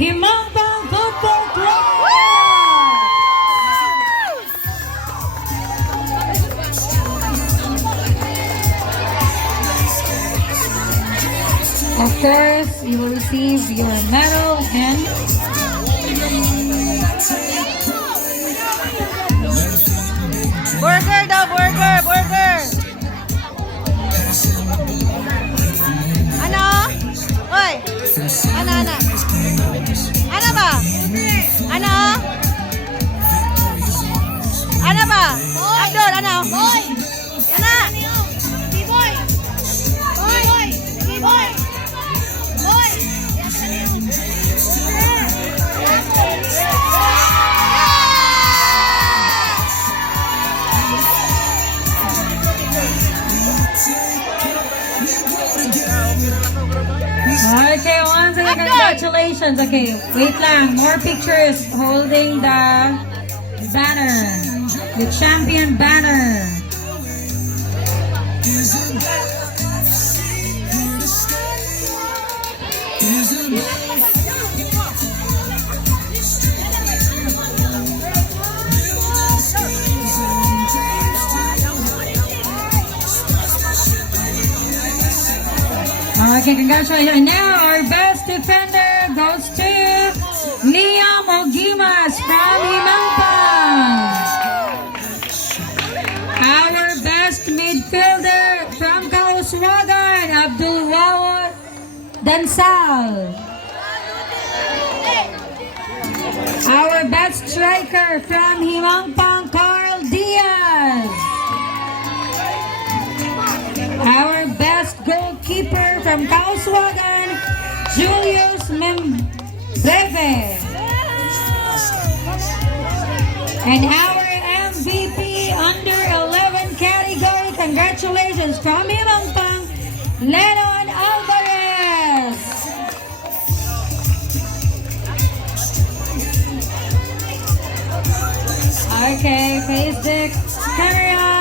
Himangpang Football Club! Of course, you will receive your medal and Burger daw, burger, burger. Ano? Oy. Ano, ano? Ano ba? Ano? Ano ba? Abdul, ano? Boy. Ano? Boy. Boy. Boy. Boy. okay, once again, congratulations. Okay, wait lang. More pictures holding the banner. The champion banner. Okay, congratulations. And now our best defender goes to Liam Ogimas from Himangpang. Our best midfielder from Kauswagan, Abdul Wawat Dansal. Our best striker from Himangpang, Carl Diaz. Our best goalkeeper from Kauswagan, Julius Membreve. And our MVP under 11 category, congratulations from Himangpang, Lenon Alvarez. Okay, face the camera.